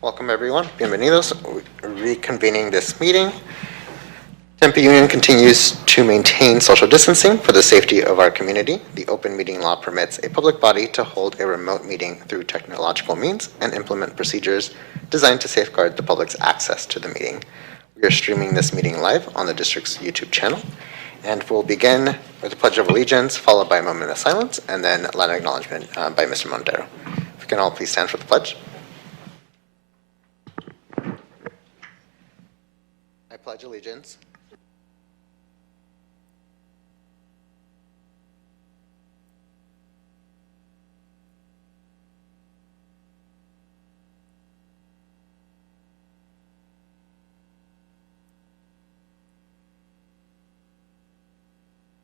Welcome everyone. Bienvenidos. Reconvening this meeting. Tempe Union continues to maintain social distancing for the safety of our community. The open meeting law permits a public body to hold a remote meeting through technological means and implement procedures designed to safeguard the public's access to the meeting. We are streaming this meeting live on the district's YouTube channel, and we'll begin with the Pledge of Allegiance, followed by a moment of silence, and then land acknowledgement by Mr. Montero. If you can all please stand for the pledge. I pledge allegiance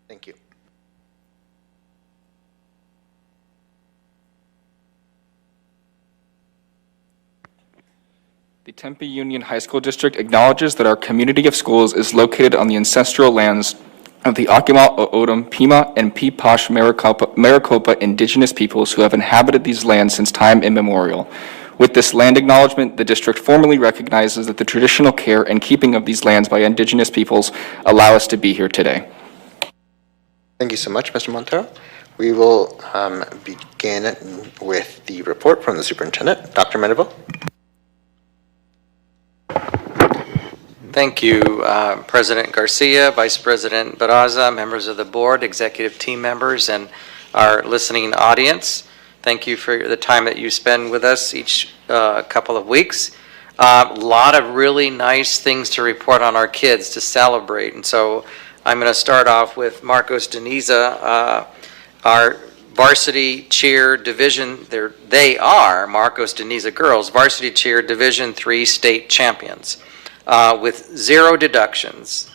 Thank you. The Tempe Union High School District acknowledges that our community of schools is located on the ancestral lands of the Akimel, O'odham, Pima, and Peepash Maricopa indigenous peoples who have inhabited these lands since time immemorial. With this land acknowledgement, the district formally recognizes that the traditional care and keeping of these lands by indigenous peoples allow us to be here today. Thank you so much, Mr. Montero. We will begin with the report from the superintendent. Dr. Mendenville. Thank you, President Garcia, Vice President Barraza, members of the board, executive team members, and our listening audience. Thank you for the time that you spend with us each couple of weeks. A lot of really nice things to report on our kids to celebrate. And so I'm going to start off with Marcos Deniza, our varsity cheer division. They are Marcos Deniza girls, varsity cheer Division III state champions. With zero deductions.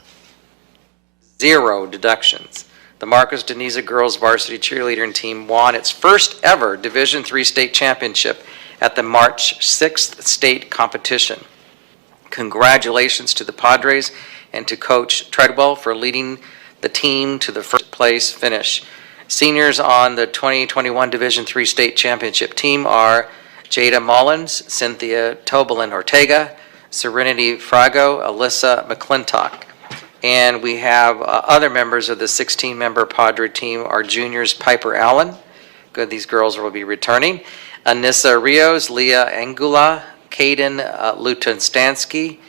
The Marcos Deniza girls varsity cheerleading team won its first ever Division III state championship at the March 6th state competition. Congratulations to the Padres and to Coach Treadwell for leading the team to the first place finish. Seniors on the 2021 Division III state championship team are Jada Mullins, Cynthia Tobelin Ortega, Serenity Frago, Alyssa McClintock. And we have other members of the 16-member Padre team are juniors Piper Allen. Good, these girls will be returning. Anissa Rios, Leah Angula, Kaden Lutenstansky,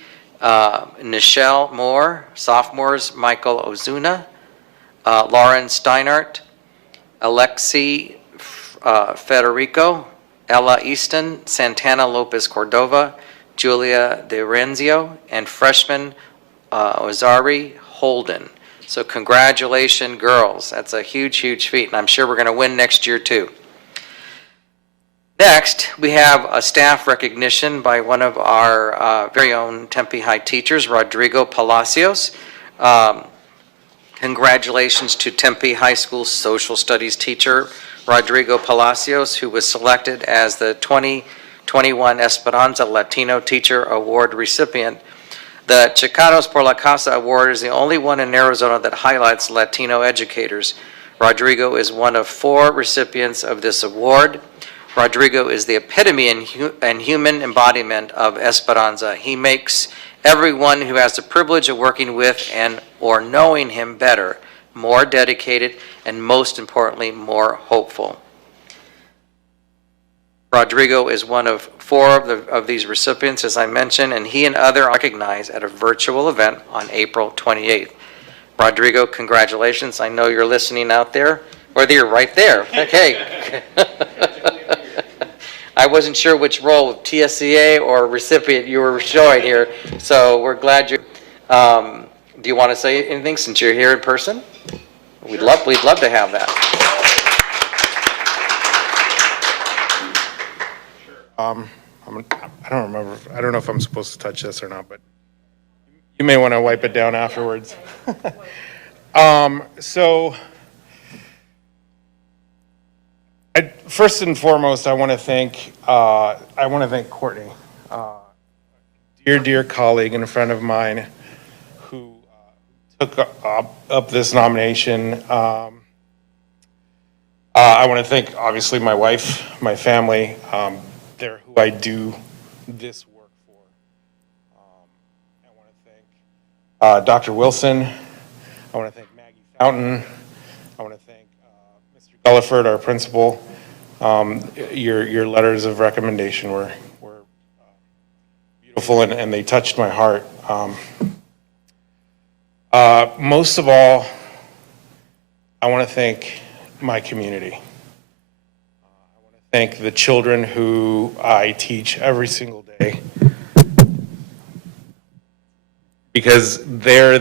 Nichelle Moore, sophomores Michael Ozuna, Lauren Steinert, Alexi Federico, Ella Easton, Santana Lopez Cordova, Julia De Renzio, and freshman Ozari Holden. So congratulations, girls. That's a huge, huge feat, and I'm sure we're going to win next year too. Next, we have a staff recognition by one of our very own Tempe High teachers, Rodrigo Palacios. Congratulations to Tempe High School social studies teacher, Rodrigo Palacios, who was selected as the 2021 Esperanza Latino Teacher Award recipient. The Chicanos por la Casa Award is the only one in Arizona that highlights Latino educators. Rodrigo is one of 4 recipients of this award. Rodrigo is the epitome and human embodiment of Esperanza. He makes everyone who has the privilege of working with and or knowing him better, more dedicated, and most importantly, more hopeful. Rodrigo is one of 4 of these recipients, as I mentioned, and he and others recognized at a virtual event on April 28th. Rodrigo, congratulations. I know you're listening out there, whether you're right there. Okay. I wasn't sure which role, TSCA or recipient you were showing here, so we're glad you. Do you want to say anything since you're here in person? We'd love to have that. I don't know if I'm supposed to touch this or not, but you may want to wipe it down afterwards. First and foremost, I want to thank Courtney, dear colleague and a friend of mine, who took up this nomination. I want to thank, obviously, my wife, my family. They're who I do this work for. I want to thank Dr. Wilson. I want to thank Maggie Fountain. I want to thank Mr. Gulliford, our principal. Your letters of recommendation were beautiful, and they touched my heart. Most of all, I want to thank my community. I want to thank the children who I teach every single day, because they're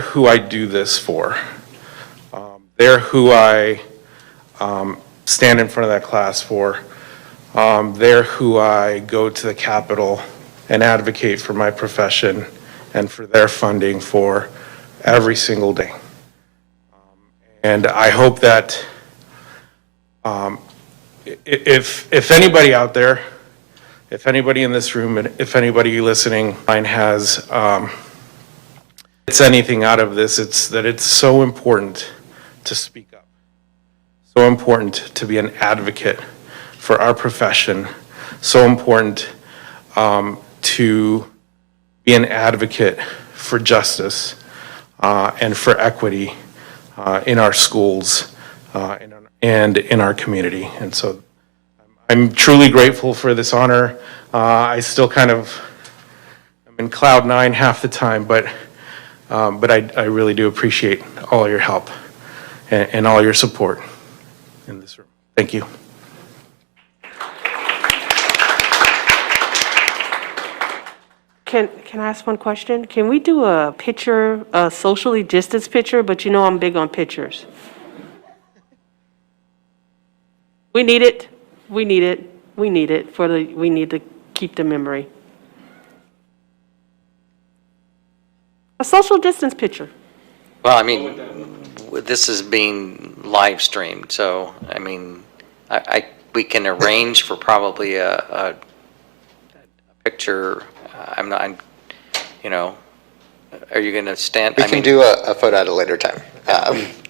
who I do this for. They're who I stand in front of that class for. They're who I go to the Capitol and advocate for my profession and for their funding for every single day. And I hope that if anybody out there, if anybody in this room, and if anybody listening has it's anything out of this, it's that it's so important to speak up, so important to be an advocate for our profession, so important to be an advocate for justice and for equity in our schools and in our community. And so I'm truly grateful for this honor. I still I'm in cloud nine half the time, but I really do appreciate all your help and all your support in this room. Thank you. Can I ask one question? Can we do a picture, a socially distanced picture? But you know I'm big on pictures. We need it. We need it. We need it we need to keep the memory. A social distance picture. Well, I mean, this is being live streamed, so, I mean, we can arrange for probably a picture. Are you going to stand? We can do a photo at a later time.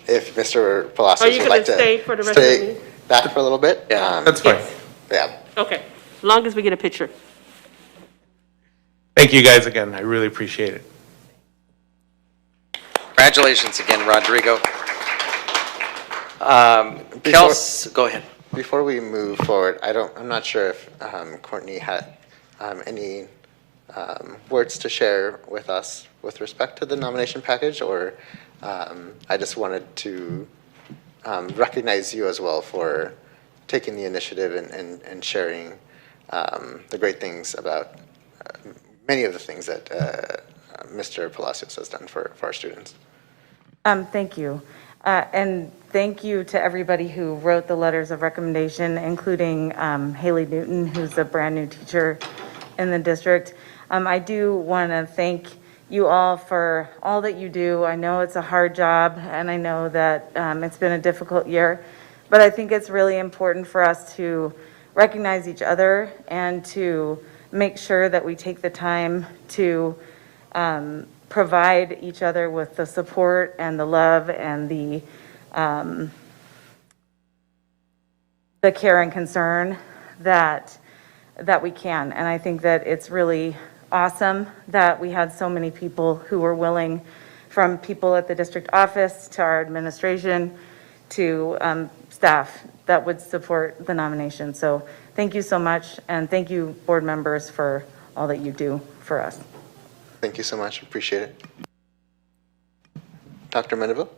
If Mr. Palacios would like to stay for the rest of the meeting? back for a little bit. Yeah. That's fine. Yeah. Okay, as long as we get a picture. Thank you guys again. I really appreciate it. Congratulations again, Rodrigo. Go ahead. Before we move forward, I'm not sure if Courtney had any words to share with us with respect to the nomination package, or I just wanted to recognize you as well for taking the initiative and sharing the great things about many of the things that Mr. Palacios has done for our students. Thank you. And thank you to everybody who wrote the letters of recommendation, including Haley Newton, who's a brand new teacher in the district. I do want to thank you all for all that you do. I know it's a hard job, and I know that it's been a difficult year, but I think it's really important for us to recognize each other and to make sure that we take the time to provide each other with the support and the love and the care and concern that we can. And I think that it's really awesome that we had so many people who were willing, from people at the district office to our administration to staff, that would support the nomination. So thank you so much, and thank you, board members, for all that you do for us. Thank you so much. Appreciate it. Dr. Mendenville?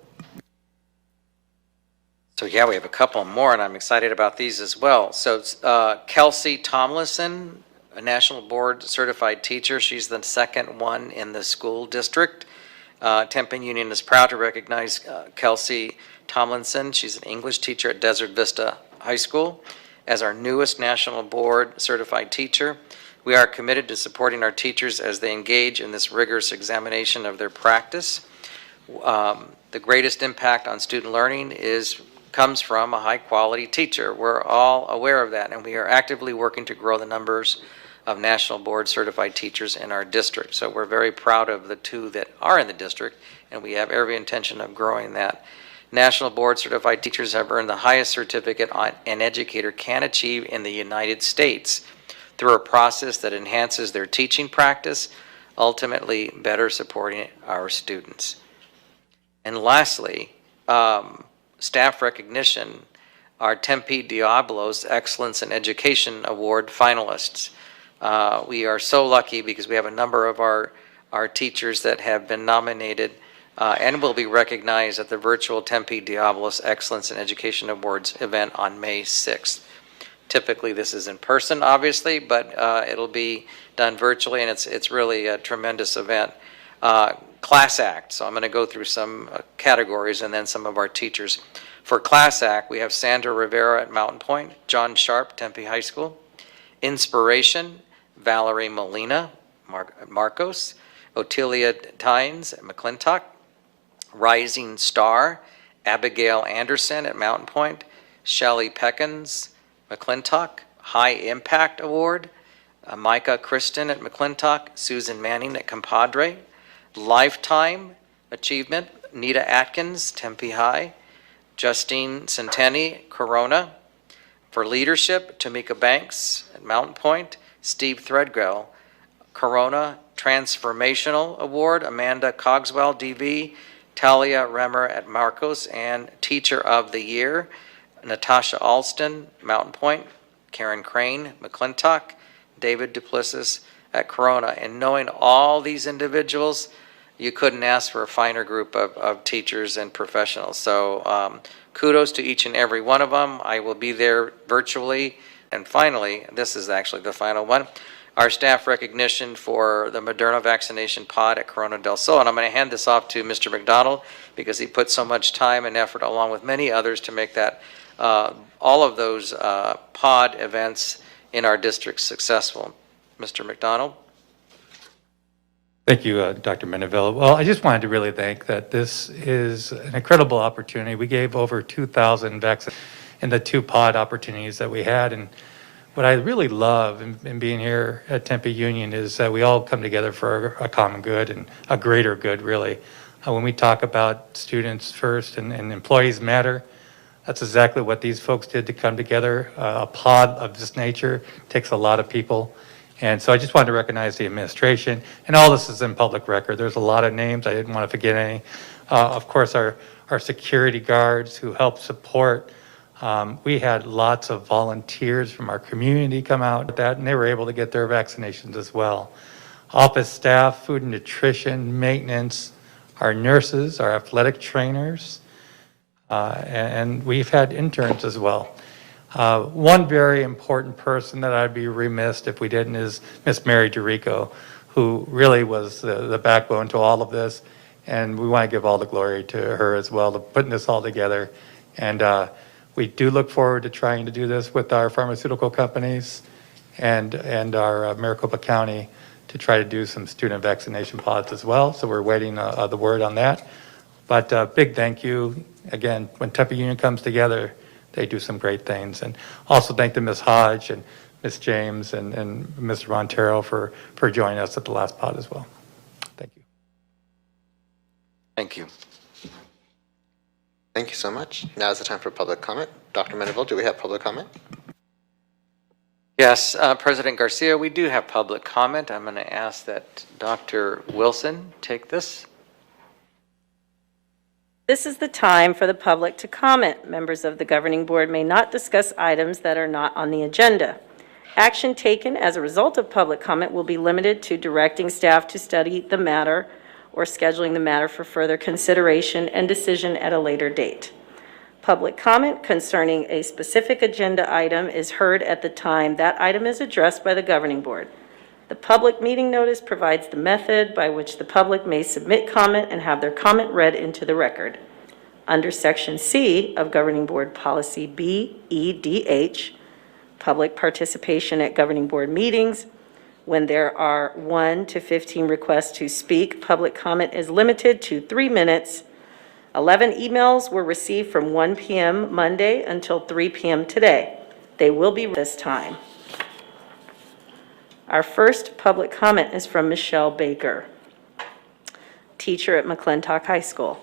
So yeah, we have a couple more, and I'm excited about these as well. So Kelsey Tomlinson, a national board certified teacher. She's the second one in the school district. Tempe Union is proud to recognize Kelsey Tomlinson. She's an English teacher at Desert Vista High School as our newest national board certified teacher. We are committed to supporting our teachers as they engage in this rigorous examination of their practice. The greatest impact on student learning comes from a high-quality teacher. We're all aware of that, and we are actively working to grow the numbers of national board certified teachers in our district. So we're very proud of the two that are in the district, and we have every intention of growing that National Board Certified Teachers have earned the highest certificate an educator can achieve in the United States through a process that enhances their teaching practice, ultimately better supporting our students. And lastly, staff recognition, our Tempe Diablos Excellence in Education Award finalists. We are so lucky because we have a number of our teachers that have been nominated and will be recognized at the virtual Tempe Diablos Excellence in Education Awards event on May 6th. Typically, this is in person, obviously, but it'll be done virtually, and it's really a tremendous event. Class Act, so I'm going to go through some categories and then some of our teachers. For Class Act, we have Sandra Rivera at Mountain Point, John Sharp, Tempe High School. Inspiration, Valerie Molina, Marcos, Otilia Tynes at McClintock. Rising Star, Abigail Anderson at Mountain Point, Shelley Peckins, McClintock. High Impact Award, Micah Kristen at McClintock, Susan Manning at Compadre. Lifetime Achievement, Nita Atkins, Tempe High. Justine Centeni, Corona. For Leadership, Tamika Banks at Mountain Point. Steve Threadgill, Corona. Transformational Award, Amanda Cogswell, DV. Talia Remmer at Marcos. And Teacher of the Year, Natasha Alston, Mountain Point. Karen Crane, McClintock. David Duplessis at Corona. And knowing all these individuals, you couldn't ask for a finer group of teachers and professionals. So kudos to each and every one of them. I will be there virtually. And finally, this is actually the final one, our staff recognition for the Moderna vaccination pod at Corona del Sol. And I'm going to hand this off to Mr. McDonald because he put so much time and effort along with many others to make that all of those pod events in our district successful. Mr. McDonald. Thank you, Dr. Mendenville. Well, I just wanted to really thank that this is an incredible opportunity. We gave over 2,000 vaccines in the 2 pod opportunities that we had. And what I really love in being here at Tempe Union is that we all come together for a common good and a greater good, really. When we talk about students first and employees matter, that's exactly what these folks did to come together. A pod of this nature takes a lot of people. And so I just wanted to recognize the administration, and all this is in public record. There's a lot of names. I didn't want to forget any. Of course, our security guards who help support. We had lots of volunteers from our community come out with that, and they were able to get their vaccinations as well. Office staff, food and nutrition, maintenance, our nurses, our athletic trainers, and we've had interns as well. One very important person that I'd be remiss if we didn't is Miss Mary DeRico, who really was the backbone to all of this. And we want to give all the glory to her as well, to putting this all together. And we do look forward to trying to do this with our pharmaceutical companies and our Maricopa County to try to do some student vaccination pods as well. So we're waiting the word on that. But big thank you. Again, when Tempe Union comes together, they do some great things. And also thank to Ms. Hodge and Ms. James and Mr. Montero for joining us at the last pod as well. Thank you. Thank you. Thank you so much. Now is the time for public comment. Dr. Mendenville, do we have public comment? Yes, President Garcia, we do have public comment. I'm going to ask that Dr. Wilson take this. This is the time for the public to comment. Members of the governing board may not discuss items that are not on the agenda. Action taken as a result of public comment will be limited to directing staff to study the matter or scheduling the matter for further consideration and decision at a later date. Public comment concerning a specific agenda item is heard at the time that item is addressed by the governing board. The public meeting notice provides the method by which the public may submit comment and have their comment read into the record. Under Section C of Governing Board Policy BEDH, public participation at governing board meetings, when there are 1 to 15 requests to speak, public comment is limited to 3 minutes. 11 emails were received from 1 p.m. Monday until 3 p.m. today. They will be this time. Our first public comment is from Michelle Baker, teacher at McClintock High School.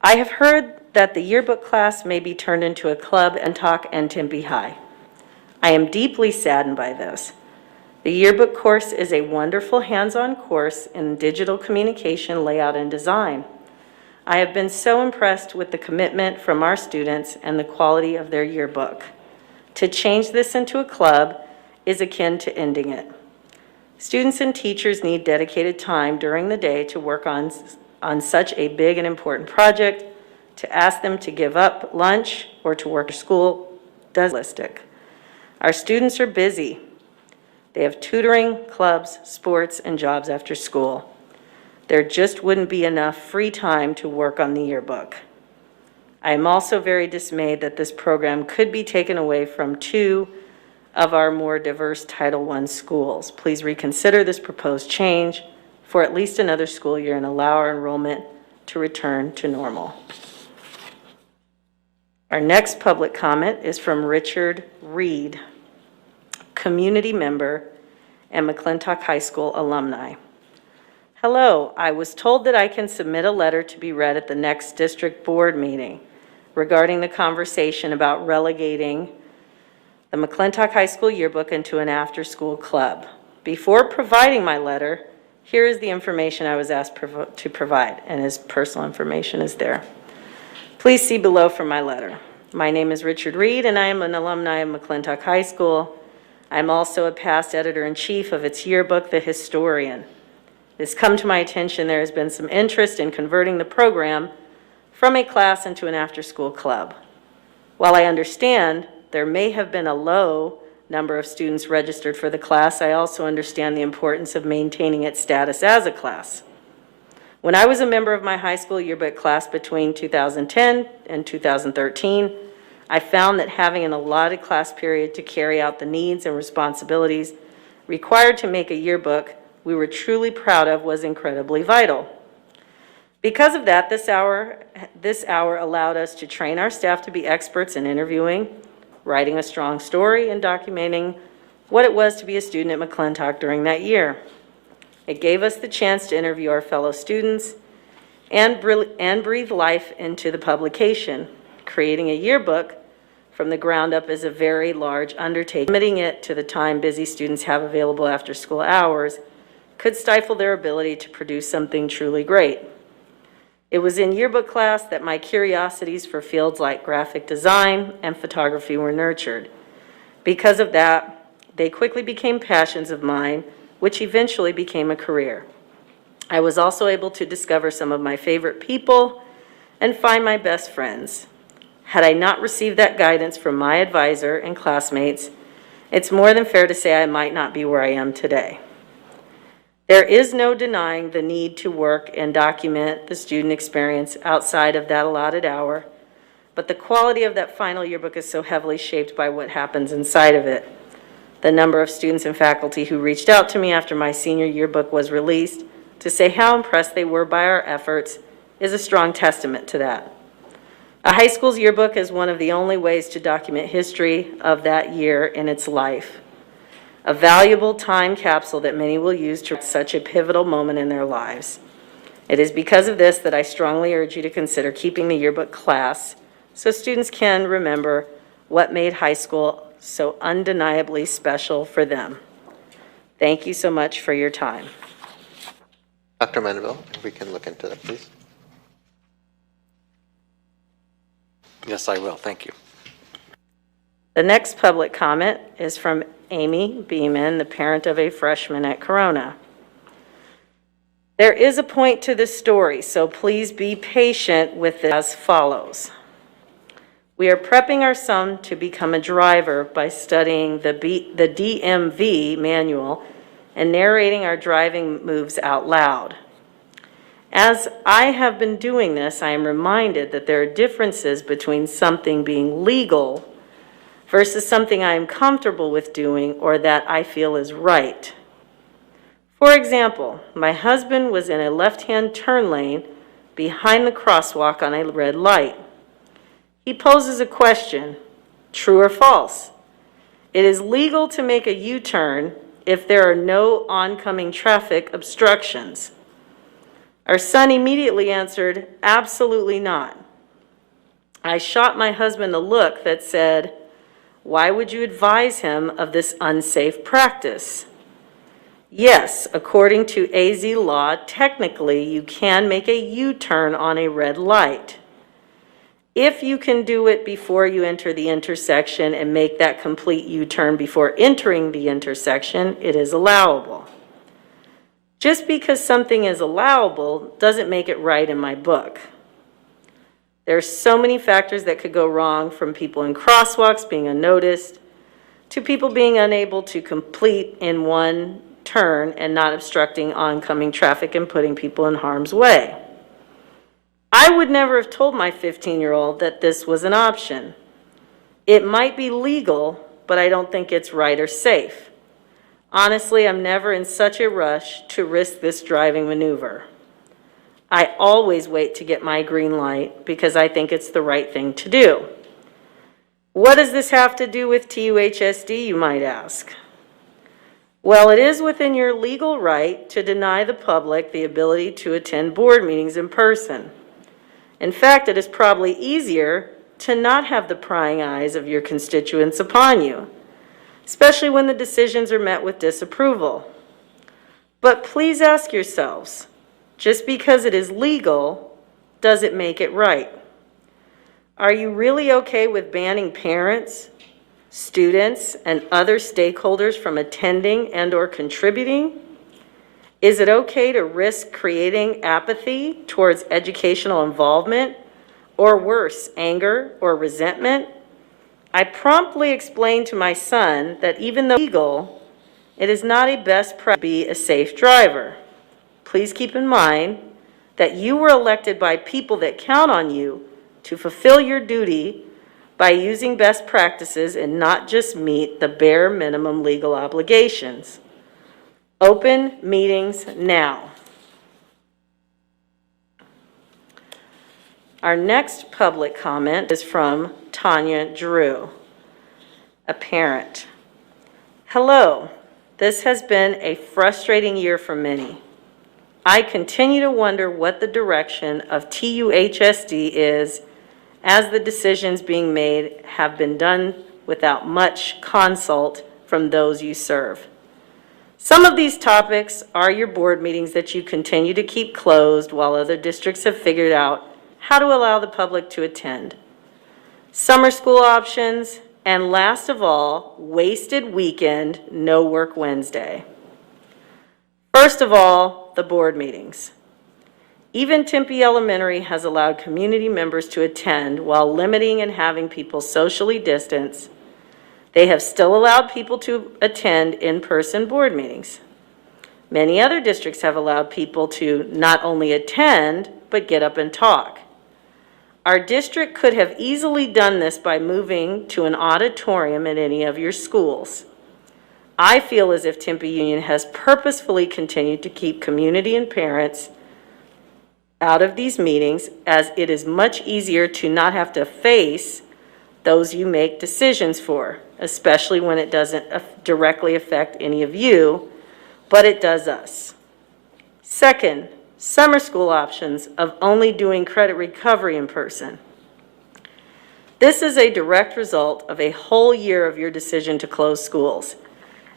I have heard that the yearbook class may be turned into a club and talk and Tempe High. I am deeply saddened by this. The yearbook course is a wonderful hands-on course in digital communication, layout, and design. I have been so impressed with the commitment from our students and the quality of their yearbook. To change this into a club is akin to ending it. Students and teachers need dedicated time during the day to work on such a big and important project. To ask them to give up lunch or to work at school does realistic. Our students are busy. They have tutoring, clubs, sports, and jobs after school. There just wouldn't be enough free time to work on the yearbook. I am also very dismayed that this program could be taken away from 2 of our more diverse Title I schools. Please reconsider this proposed change for at least another school year and allow our enrollment to return to normal. Our next public comment is from Richard Reed, community member and McClintock High School alumni. Hello, I was told that I can submit a letter to be read at the next district board meeting regarding the conversation about relegating the McClintock High School yearbook into an after-school club. Before providing my letter, here is the information I was asked to provide, and his personal information is there. Please see below for my letter. My name is Richard Reed, and I am an alumni of McClintock High School. I'm also a past editor-in-chief of its yearbook, The Historian. It's come to my attention there has been some interest in converting the program from a class into an after-school club. While I understand there may have been a low number of students registered for the class, I also understand the importance of maintaining its status as a class. When I was a member of my high school yearbook class between 2010 and 2013, I found that having an allotted class period to carry out the needs and responsibilities required to make a yearbook we were truly proud of was incredibly vital. Because of that, this hour allowed us to train our staff to be experts in interviewing, writing a strong story, and documenting what it was to be a student at McClintock during that year. It gave us the chance to interview our fellow students and breathe life into the publication. Creating a yearbook from the ground up is a very large undertaking. Limiting it to the time busy students have available after school hours could stifle their ability to produce something truly great. It was in yearbook class that my curiosities for fields like graphic design and photography were nurtured. Because of that, they quickly became passions of mine, which eventually became a career. I was also able to discover some of my favorite people and find my best friends. Had I not received that guidance from my advisor and classmates, it's more than fair to say I might not be where I am today. There is no denying the need to work and document the student experience outside of that allotted hour, but the quality of that final yearbook is so heavily shaped by what happens inside of it. The number of students and faculty who reached out to me after my senior yearbook was released to say how impressed they were by our efforts is a strong testament to that. A high school's yearbook is one of the only ways to document history of that year in its life. A valuable time capsule that many will use to such a pivotal moment in their lives. It is because of this that I strongly urge you to consider keeping the yearbook class so students can remember what made high school so undeniably special for them. Thank you so much for your time. Dr. Mandeville, if we can look into that, please. Yes, I will. Thank you. The next public comment is from Amy Beeman, the parent of a freshman at Corona. There is a point to this story, so please be patient with it as follows. We are prepping our son to become a driver by studying the DMV manual and narrating our driving moves out loud. As I have been doing this, I am reminded that there are differences between something being legal versus something I am comfortable with doing or that I feel is right. For example, my husband was in a left-hand turn lane behind the crosswalk on a red light. He poses a question, true or false? It is legal to make a U-turn if there are no oncoming traffic obstructions. Our son immediately answered, absolutely not. I shot my husband a look that said, "Why would you advise him of this unsafe practice?" Yes, according to AZ law, technically you can make a U-turn on a red light. If you can do it before you enter the intersection and make that complete U-turn before entering the intersection, it is allowable. Just because something is allowable doesn't make it right in my book. There are so many factors that could go wrong, from people in crosswalks being unnoticed to people being unable to complete in one turn and not obstructing oncoming traffic and putting people in harm's way. I would never have told my 15-year-old that this was an option. It might be legal, but I don't think it's right or safe. Honestly, I'm never in such a rush to risk this driving maneuver. I always wait to get my green light because I think it's the right thing to do. What does this have to do with TUHSD, you might ask? Well, it is within your legal right to deny the public the ability to attend board meetings in person. In fact, it is probably easier to not have the prying eyes of your constituents upon you, especially when the decisions are met with disapproval. But please ask yourselves, just because it is legal, does it make it right? Are you really okay with banning parents, students, and other stakeholders from attending and/or contributing? Is it okay to risk creating apathy towards educational involvement, or worse, anger or resentment? I promptly explained to my son that even though legal, it is not a best practice to be a safe driver. Please keep in mind that you were elected by people that count on you to fulfill your duty by using best practices and not just meet the bare minimum legal obligations. Open meetings now. Our next public comment is from Tanya Drew, a parent. Hello, this has been a frustrating year for many. I continue to wonder what the direction of TUHSD is, as the decisions being made have been done without much consult from those you serve. Some of these topics are your board meetings that you continue to keep closed while other districts have figured out how to allow the public to attend. Summer school options, and last of all, wasted weekend, no work Wednesday. First of all, the board meetings. Even Tempe Elementary has allowed community members to attend while limiting and having people socially distance. They have still allowed people to attend in-person board meetings. Many other districts have allowed people to not only attend, but get up and talk. Our district could have easily done this by moving to an auditorium at any of your schools. I feel as if Tempe Union has purposefully continued to keep community and parents out of these meetings, as it is much easier to not have to face those you make decisions for, especially when it doesn't directly affect any of you, but it does us. Second, summer school options of only doing credit recovery in person. This is a direct result of a whole year of your decision to close schools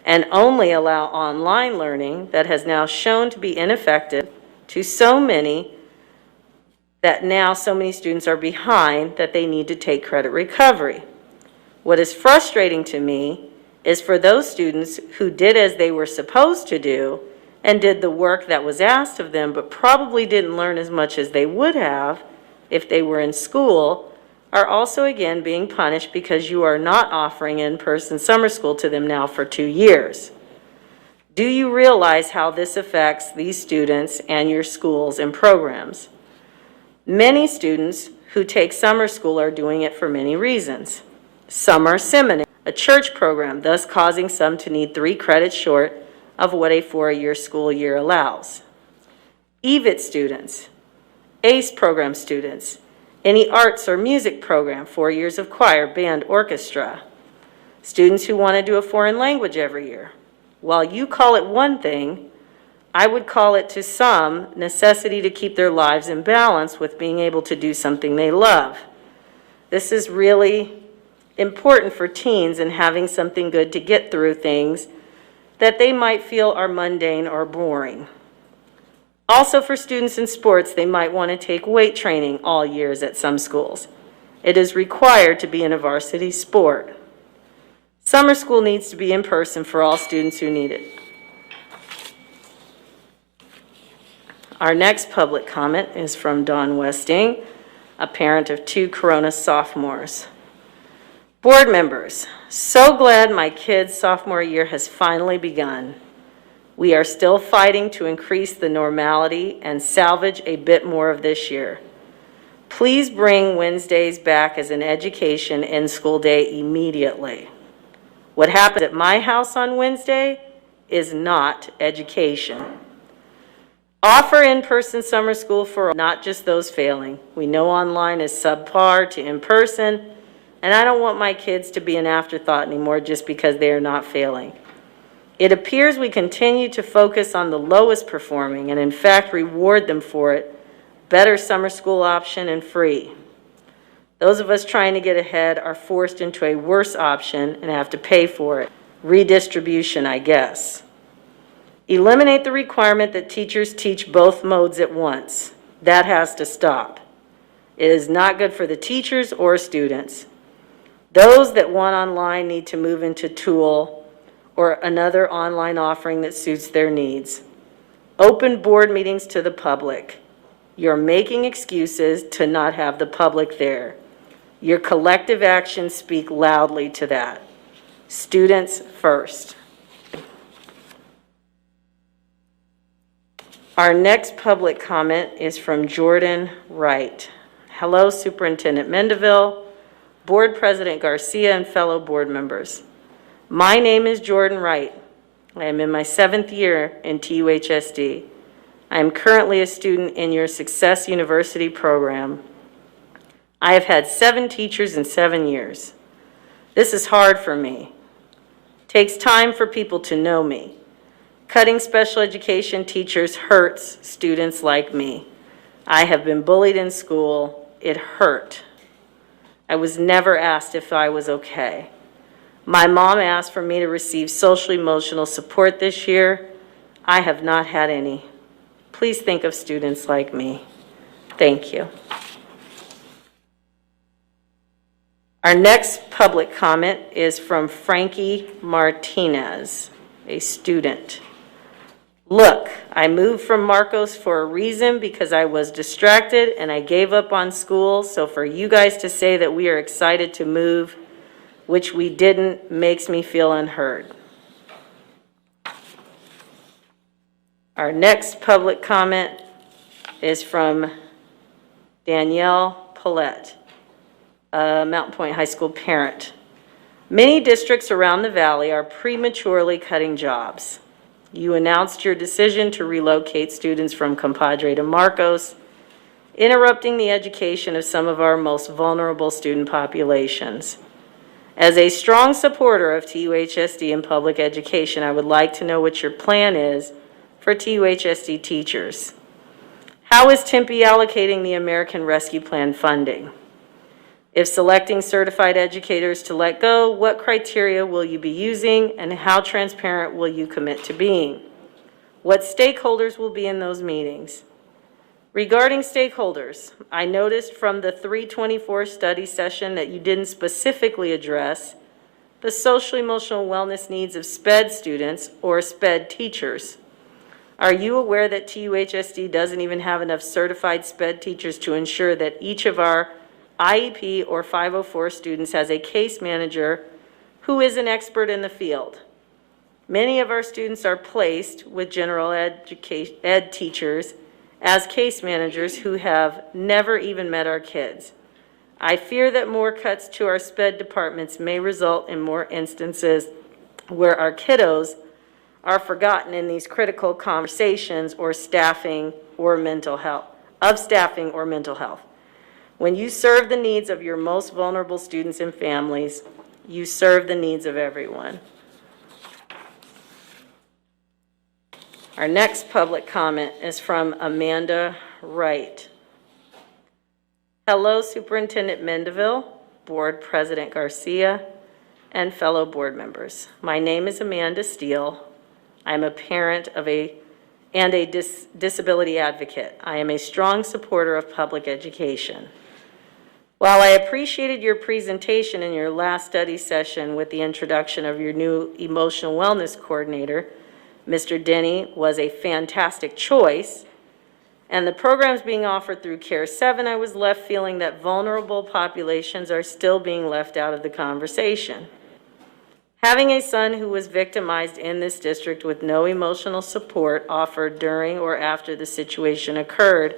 and only allow online learning that has now shown to be ineffective to so many that now so many students are behind that they need to take credit recovery. What is frustrating to me is for those students who did as they were supposed to do and did the work that was asked of them, but probably didn't learn as much as they would have if they were in school, are also again being punished because you are not offering in-person summer school to them now for 2 years. Do you realize how this affects these students and your schools and programs? Many students who take summer school are doing it for many reasons. Summer seminary, a church program, thus causing some to need 3 credits short of what a 4-year school year allows. EVIT students, ACE program students, any arts or music program, 4 years of choir, band, orchestra. Students who want to do a foreign language every year. While you call it one thing, I would call it to some necessity to keep their lives in balance with being able to do something they love. This is really important for teens and having something good to get through things that they might feel are mundane or boring. Also for students in sports, they might want to take weight training all years at some schools. It is required to be in a varsity sport. Summer school needs to be in person for all students who need it. Our next public comment is from Dawn Westing, a parent of 2 Corona sophomores. Board members, so glad my kid's sophomore year has finally begun. We are still fighting to increase the normality and salvage a bit more of this year. Please bring Wednesdays back as an education in-school day immediately. What happens at my house on Wednesday is not education. Offer in-person summer school for not just those failing. We know online is subpar to in-person, and I don't want my kids to be an afterthought anymore just because they are not failing. It appears we continue to focus on the lowest performing and in fact reward them for it. Better summer school option and free. Those of us trying to get ahead are forced into a worse option and have to pay for it. Redistribution, I guess. Eliminate the requirement that teachers teach both modes at once. That has to stop. It is not good for the teachers or students. Those that want online need to move into Tool or another online offering that suits their needs. Open board meetings to the public. You're making excuses to not have the public there. Your collective actions speak loudly to that. Students first. Our next public comment is from Jordan Wright. Hello, Superintendent Mendeville, Board President Garcia, and fellow board members. My name is Jordan Wright. I am in my 7th year in TUHSD. I am currently a student in your Success University program. I have had 7 teachers in 7 years. This is hard for me. It takes time for people to know me. Cutting special education teachers hurts students like me. I have been bullied in school. It hurt. I was never asked if I was okay. My mom asked for me to receive social emotional support this year. I have not had any. Please think of students like me. Thank you. Our next public comment is from Frankie Martinez, a student. Look, I moved from Marcos for a reason because I was distracted and I gave up on school. So for you guys to say that we are excited to move, which we didn't, makes me feel unheard. Our next public comment is from Danielle Paulette, a Mountain Point High School parent. Many districts around the valley are prematurely cutting jobs. You announced your decision to relocate students from Compadre to Marcos, interrupting the education of some of our most vulnerable student populations. As a strong supporter of TUHSD and public education, I would like to know what your plan is for TUHSD teachers. How is Tempe allocating the American Rescue Plan funding? If selecting certified educators to let go, what criteria will you be using and how transparent will you commit to being? What stakeholders will be in those meetings? Regarding stakeholders, I noticed from the 324 study session that you didn't specifically address the social emotional wellness needs of SPED students or SPED teachers. Are you aware that TUHSD doesn't even have enough certified SPED teachers to ensure that each of our IEP or 504 students has a case manager who is an expert in the field? Many of our students are placed with general ed teachers as case managers who have never even met our kids. I fear that more cuts to our SPED departments may result in more instances where our kiddos are forgotten in these critical conversations or staffing or mental health. When you serve the needs of your most vulnerable students and families, you serve the needs of everyone. Our next public comment is from Amanda Wright. Hello, Superintendent Mendeville, Board President Garcia, and fellow board members. My name is Amanda Steele. I'm a parent of a disability advocate. I am a strong supporter of public education. While I appreciated your presentation in your last study session with the introduction of your new emotional wellness coordinator, Mr. Denny was a fantastic choice, and the programs being offered through Care 7, I was left feeling that vulnerable populations are still being left out of the conversation. Having a son who was victimized in this district with no emotional support offered during or after the situation occurred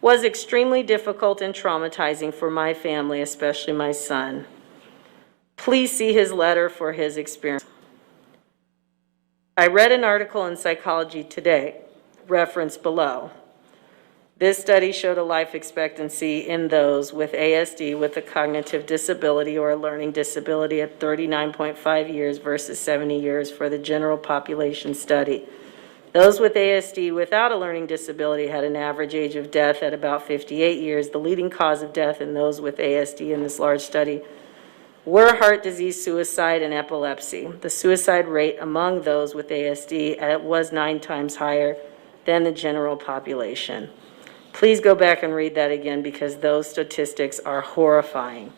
was extremely difficult and traumatizing for my family, especially my son. Please see his letter for his experience. I read an article in Psychology Today, referenced below. This study showed a life expectancy in those with ASD with a cognitive disability or a learning disability at 39.5 years versus 70 years for the general population study. Those with ASD without a learning disability had an average age of death at about 58 years. The leading cause of death in those with ASD in this large study were heart disease, suicide, and epilepsy. The suicide rate among those with ASD was 9 times higher than the general population. Please go back and read that again because those statistics are horrifying.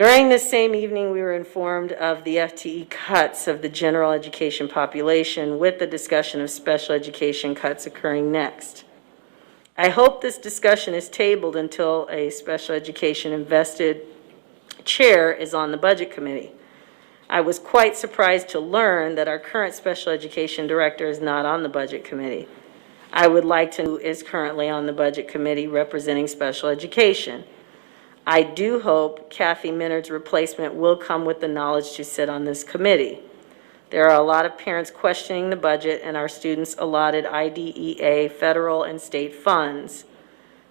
During this same evening, we were informed of the FTE cuts of the general education population with the discussion of special education cuts occurring next. I hope this discussion is tabled until a special education invested chair is on the budget committee. I was quite surprised to learn that our current special education director is not on the budget committee. I would like to know who is currently on the budget committee representing special education. I do hope Kathy Minard's replacement will come with the knowledge to sit on this committee. There are a lot of parents questioning the budget and our students allotted IDEA federal and state funds.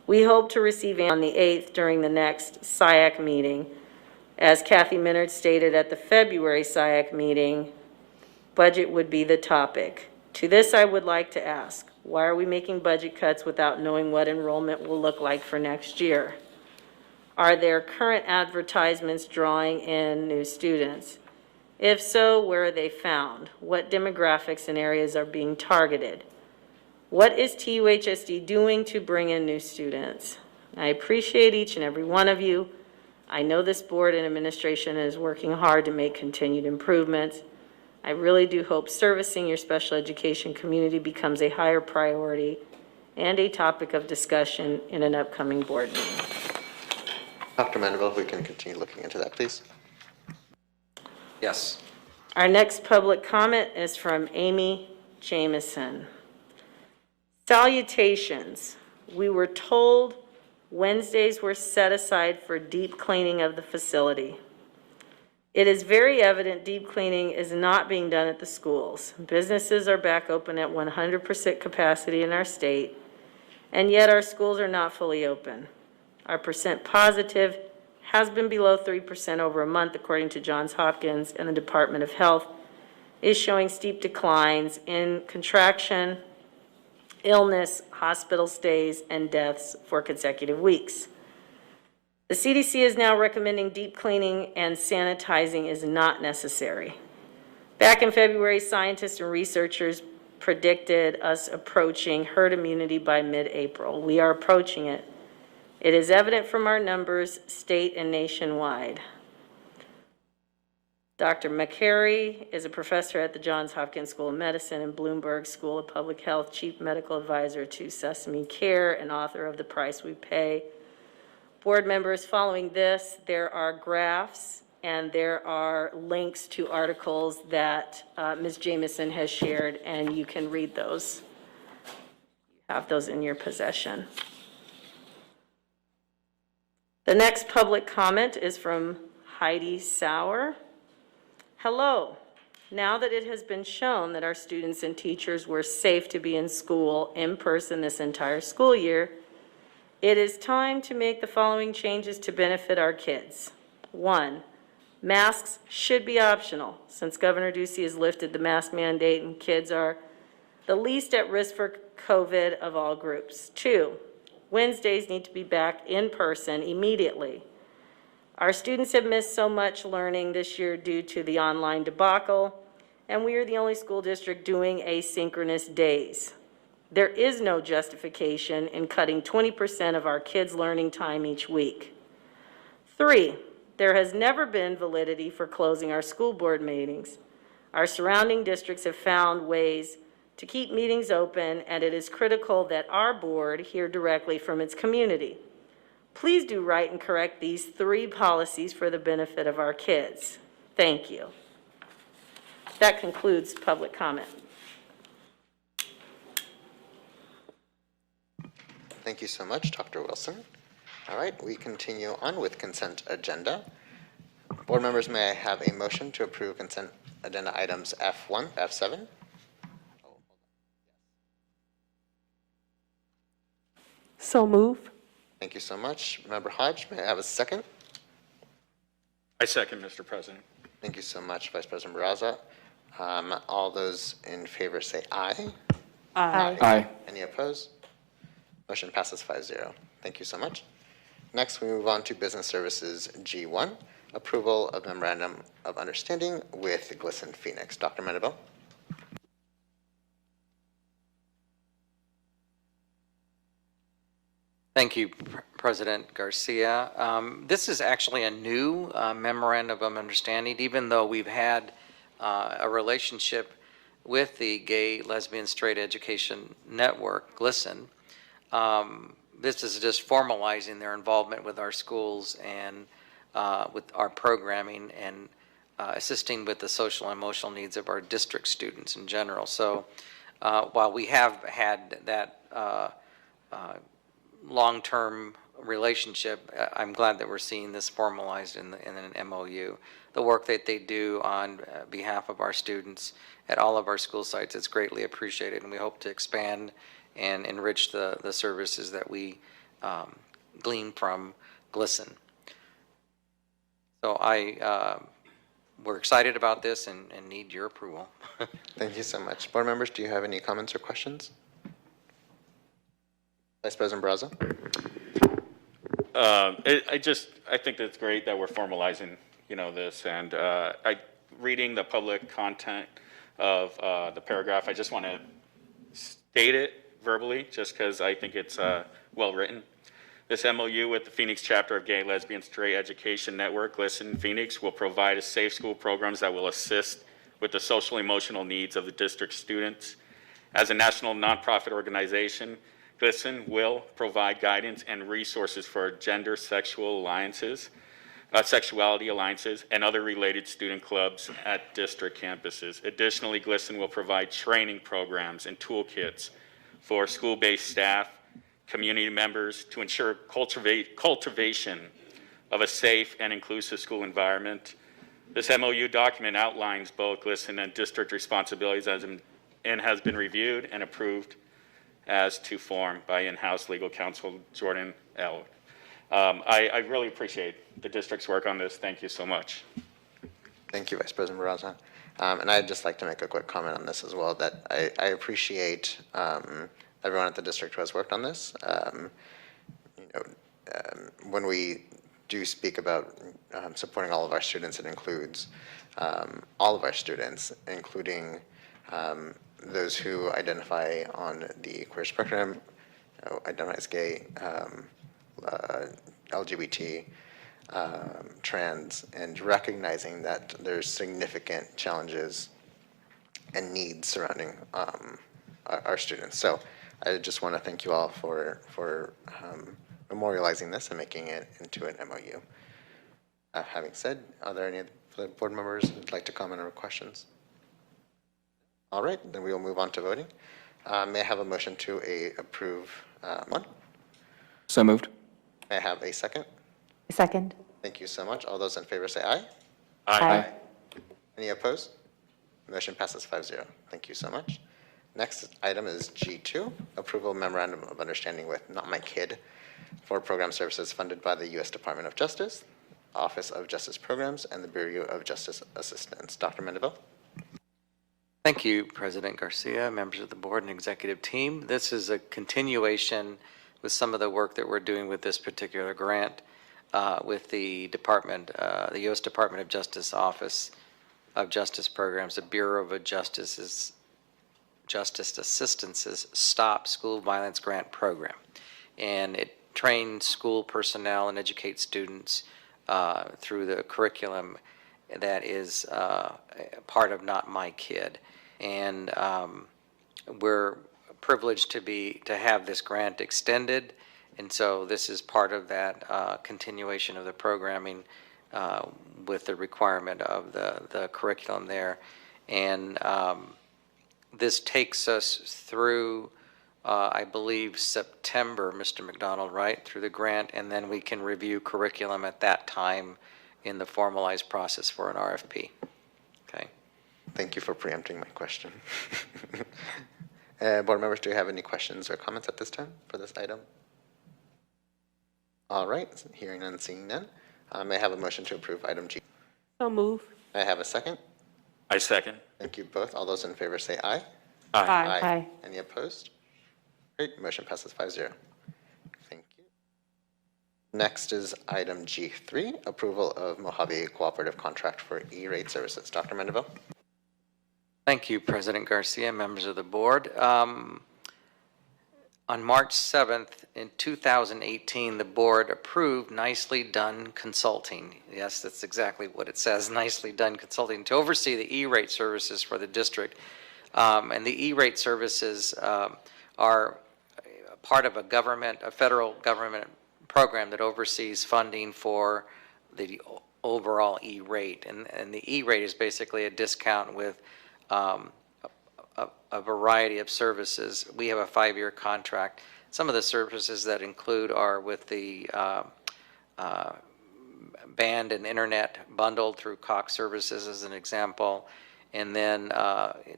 We hope to receive on the 8th during the next SIAC meeting. As Kathy Minard stated at the February SIAC meeting, budget would be the topic. To this, I would like to ask, why are we making budget cuts without knowing what enrollment will look like for next year? Are there current advertisements drawing in new students? If so, where are they found? What demographics and areas are being targeted? What is TUHSD doing to bring in new students? I appreciate each and every one of you. I know this board and administration is working hard to make continued improvements. I really do hope servicing your special education community becomes a higher priority and a topic of discussion in an upcoming board meeting. Dr. Mandeville, if we can continue looking into that, please. Yes. Our next public comment is from Amy Jameson. Salutations. We were told Wednesdays were set aside for deep cleaning of the facility. It is very evident deep cleaning is not being done at the schools. Businesses are back open at 100% capacity in our state, and yet our schools are not fully open. Our percent positive has been below 3% over a month, according to Johns Hopkins, and the Department of Health is showing steep declines in contraction, illness, hospital stays, and deaths for consecutive weeks. The CDC is now recommending deep cleaning and sanitizing is not necessary. Back in February, scientists and researchers predicted us approaching herd immunity by mid-April. We are approaching it. It is evident from our numbers, state and nationwide. Dr. McCary is a professor at the Johns Hopkins School of Medicine and Bloomberg School of Public Health, chief medical advisor to Sesame Care, and author of The Price We Pay. Board members, following this, there are graphs and there are links to articles that Ms. Jameson has shared, and you can read those. You have those in your possession. The next public comment is from Heidi Sauer. Hello. Now that it has been shown that our students and teachers were safe to be in school in person this entire school year, it is time to make the following changes to benefit our kids. 1, masks should be optional since Governor Ducey has lifted the mask mandate and kids are the least at risk for COVID of all groups. 2, Wednesdays need to be back in person immediately. Our students have missed so much learning this year due to the online debacle, and we are the only school district doing asynchronous days. There is no justification in cutting 20% of our kids' learning time each week. 3, there has never been validity for closing our school board meetings. Our surrounding districts have found ways to keep meetings open, and it is critical that our board hear directly from its community. Please do right and correct these 3 policies for the benefit of our kids. Thank you. That concludes public comment. Thank you so much, Dr. Wilson. All right, we continue on with consent agenda. Board members, may I have a motion to approve consent agenda items F1, F7? So move. Thank you so much. Member Hodge, may I have a second? I second, Mr. President. Thank you so much, Vice President Barraza. All those in favor say aye. Aye. Aye. Any opposed? Motion passes 5-0. Thank you so much. Next, we move on to Business Services G1, approval of memorandum of understanding with Glisten Phoenix. Dr. Mendenville. Thank you, President Garcia. This is actually a new memorandum of understanding, even though we've had a relationship with the Gay, Lesbian, Straight Education Network, GLSEN. This is just formalizing their involvement with our schools and with our programming and assisting with the social and emotional needs of our district students in general. So while we have had that long-term relationship, I'm glad that we're seeing this formalized in an MOU. The work that they do on behalf of our students at all of our school sites is greatly appreciated, and we hope to expand and enrich the services that we glean from GLSEN. So we're excited about this and need your approval. Thank you so much. Board members, do you have any comments or questions? Vice President Barraza. I think that's great that we're formalizing, this, and reading the public content of the paragraph, I just want to state it verbally, just because I think it's well written. This MOU with the Phoenix chapter of Gay, Lesbian, Straight Education Network, GLSEN Phoenix, will provide safe school programs that will assist with the social emotional needs of the district students. As a national nonprofit organization, GLSEN will provide guidance and resources for gender sexuality alliances, and other related student clubs at district campuses. Additionally, GLSEN will provide training programs and toolkits for school-based staff, community members to ensure cultivation of a safe and inclusive school environment. This MOU document outlines both GLSEN and district responsibilities and has been reviewed and approved as to form by in-house legal counsel Jordan L. I really appreciate the district's work on this. Thank you so much. Thank you, Vice President Barraza. And I'd just like to make a quick comment on this as well, that I appreciate everyone at the district who has worked on this. When we do speak about supporting all of our students, it includes all of our students, including those who identify on the queer spectrum, identify as gay, LGBT, trans, and recognizing that there's significant challenges and needs surrounding our students. So I just want to thank you all for memorializing this and making it into an MOU. Having said, are there any other board members who'd like to comment or questions? All right, then we will move on to voting. May I have a motion to approve one? So moved. May I have a second? Second. Thank you so much. All those in favor say aye. Aye. Any opposed? Motion passes 5-0. Thank you so much. Next item is G2, approval of memorandum of understanding with Not My Kid for program services funded by the U.S. Department of Justice, Office of Justice Programs, and the Bureau of Justice Assistance. Dr. Mendenville. Thank you, President Garcia, members of the board and executive team. This is a continuation with some of the work that we're doing with this particular grant. with the Department, the U.S. Department of Justice Office of Justice Programs, the Bureau of Justice Assistance's Stop School Violence Grant Program. And it trains school personnel and educates students through the curriculum that is part of Not My Kid. And we're privileged to have this grant extended, and so this is part of that continuation of the programming with the requirement of the curriculum there. And this takes us through, I believe, September, Mr. McDonald, right, through the grant, and then we can review curriculum at that time in the formalized process for an RFP. Okay. Thank you for preempting my question. Board members, do you have any questions or comments at this time for this item? All right, hearing none, seeing none. May I have a motion to approve item G? So move. May I have a second? I second. Thank you both. All those in favor say aye. Aye. Aye. Any opposed? Great, motion passes 5-0. Thank you. Next is item G3, approval of Mojave Cooperative Contract for E-rate services. Dr. Mendeville? Thank you, President Garcia, members of the board. On March 7th, in 2018, the board approved Nicely Done Consulting. Yes, that's exactly what it says, Nicely Done Consulting, to oversee the E-rate services for the district. And the E-rate services are part of a federal government program that oversees funding for the overall E-rate. And the E-rate is basically a discount with a variety of services. We have a 5-year contract. Some of the services that include are with the band and internet bundled through Cox Services as an example, and then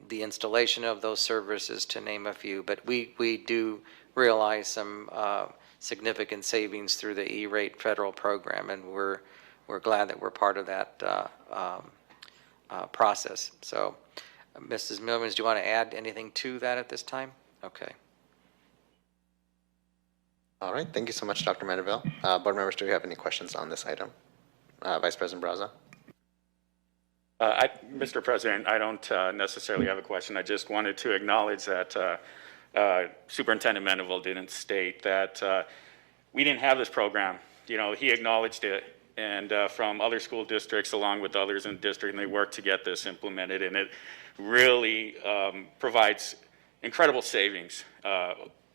the installation of those services, to name a few. But we do realize some significant savings through the E-rate federal program, and we're glad that we're part of that process. So, Mrs. Millmans, do you want to add anything to that at this time? Okay. All right, thank you so much, Dr. Mendeville. Board members, do you have any questions on this item? Vice President Braza? Mr. President, I don't necessarily have a question. I just wanted to acknowledge that Superintendent Mendeville didn't state that we didn't have this program. You know, he acknowledged it, and from other school districts along with others in the district, and they worked to get this implemented, and it really provides incredible savings